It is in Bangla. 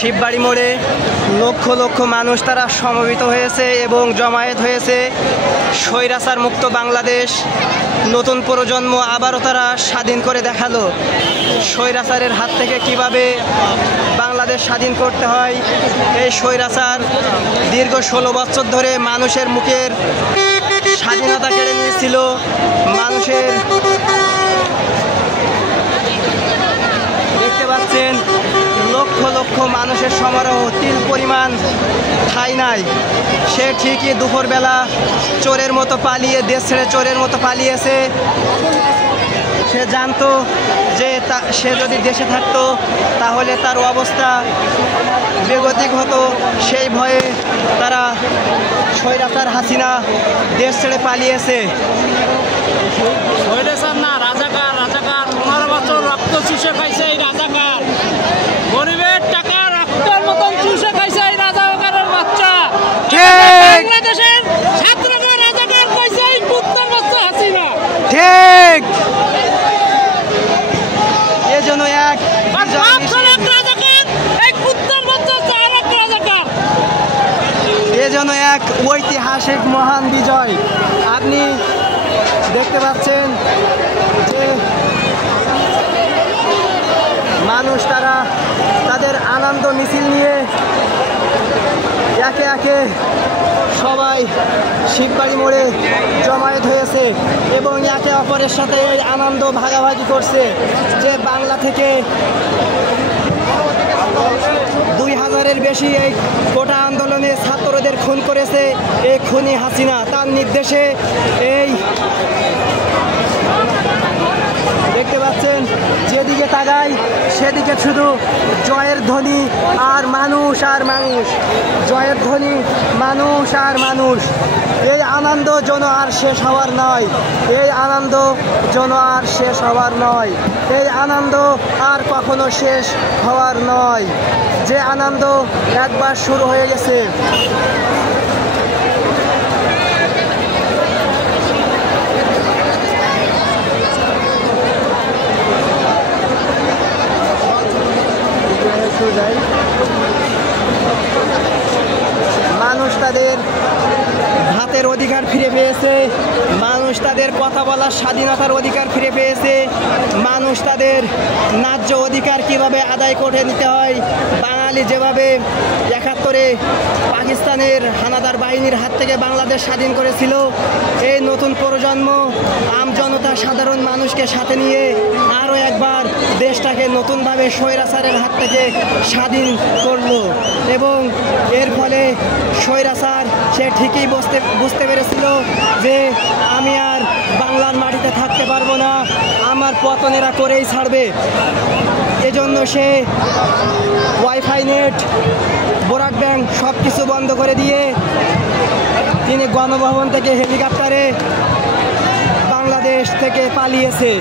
শিববাড়ি মোড়ে লক্ষ লক্ষ মানুষ তারা সমবেত হয়েছে এবং জমায়েত হয়েছে। স্বৈরাচার মুক্ত বাংলাদেশ, নতুন প্রজন্ম আবারও তারা স্বাধীন করে দেখালো। স্বৈরাচারের হাত থেকে কিভাবে বাংলাদেশ স্বাধীন করতে হয়, এই স্বৈরাচার দীর্ঘ 16 বছর ধরে মানুষের মুখের স্বাধীনতা কেড়ে নিয়েছিল। মানুষের দেখতে পাচ্ছেন লক্ষ লক্ষ মানুষের সমারোহ, তিল পরিমাণ ঠাঁই নাই। সে ঠিকই দুপুরবেলা চোরের মতো পালিয়ে, দেশ ছেড়ে চোরের মতো পালিয়েছে। সে জানতো যে সে যদি দেশে থাকতো তাহলে তার অবস্থা বেগতিক হতো। সেই ভয়ে তারা স্বৈরাচার হাসিনা দেশ ছেড়ে পালিয়েছে। স্বৈরাচার না, রাজাকার। 15 বছর রক্ত চুষে খাইছে এই রাজাকার। গরিবের টাকা রক্তের মতন চুষে খাইছে এই রাজাকারের বাচ্চা। বাংলাদেশের ছাত্ররা রাজাকার কইছে এই পুত্তর বাচ্চা হাসিনা। ঠিক এজন্য এক এজন্য এক ঐতিহাসিক মহান বিজয়। আপনি দেখতে পাচ্ছেন যে মানুষ তারা তাদের আনন্দ মিছিল নিয়ে একে একে সবাই শিববাড়ি মোড়ে জমায়েত হয়েছে এবং একে অপরের সাথে এই আনন্দ ভাগাভাগি করছে যে বাংলা থেকে 2000-এর বেশি এই কোটা আন্দোলনে ছাত্রদের খুন করেছে এই খুনি হাসিনা। তার নির্দেশে এই দেখতে পাচ্ছেন যেদিকে তাকাই সেদিকে শুধু জয়ের ধ্বনি আর মানুষ আর মানুষ, জয়ের ধ্বনি, মানুষ আর মানুষ। এই আনন্দ যেন আর শেষ হওয়ার নয়, এই আনন্দ যেন আর শেষ হওয়ার নয়, এই আনন্দ আর কখনো শেষ হওয়ার নয়। যে আনন্দ একবার শুরু হয়ে গেছে। মানুষ তাদের ভাতের অধিকার ফিরে পেয়েছে, মানুষ তাদের কথা বলার স্বাধীনতার অধিকার ফিরে পেয়েছে, মানুষ তাদের ন্যায্য অধিকার কিভাবে আদায় করে নিতে হয়, বাঙালি যেভাবে 71-এ পাকিস্তানের হানাদার বাহিনীর হাত থেকে বাংলাদেশ স্বাধীন করেছিল, এই নতুন প্রজন্ম আমজনতা সাধারণ মানুষকে সাথে নিয়ে আরও একবার দেশটাকে নতুনভাবে স্বৈরাচারের হাত থেকে স্বাধীন করলো। এবং এর ফলে স্বৈরাচার সে ঠিকই বুঝতে পেরেছিল যে আমি আর বাংলার মাটিতে থাকতে পারবো না, আমার পতনেরা করেই ছাড়বে। এজন্য সে ওয়াইফাই, নেট, ব্রডব্যান্ড সব কিছু বন্ধ করে দিয়ে তিনি গণভবন থেকে হেলিকপ্টারে বাংলাদেশ থেকে পালিয়েছে।